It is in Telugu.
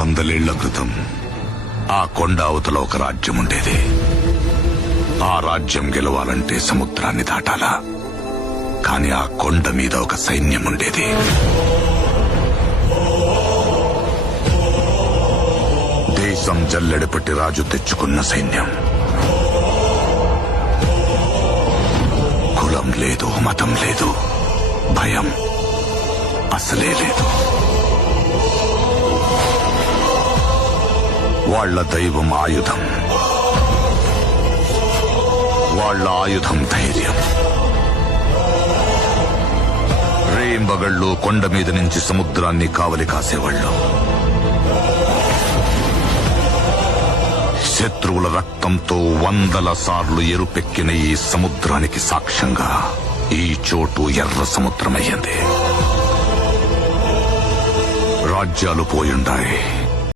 100 ఏళ్ల క్రితం ఆ కొండ అవతల ఒక రాజ్యం ఉండేది. ఆ రాజ్యం గెలవాలంటే సముద్రాన్ని దాటాలా. కాని ఆ కొండ మీద ఒక సైన్యం ఉండేది. దేశం జల్లెడపట్టి రాజు తెచ్చుకున్న సైన్యం. కులం లేదు, మతం లేదు, భయం అసలే లేదు. వాళ్ళ దైవం ఆయుధం, వాళ్ళ ఆయుధం ధైర్యం. రేంబగళ్ళు కొండ మీద నుంచి సముద్రాన్ని కావలి కాసేవాళ్ళు. శత్రువుల రక్తంతో 100 సార్లు ఎరుపెక్కిన ఈ సముద్రానికి సాక్ష్యంగా ఈ చోటు ఎర్ర సముద్రమయ్యింది. రాజ్యాలు పోయుండాయి,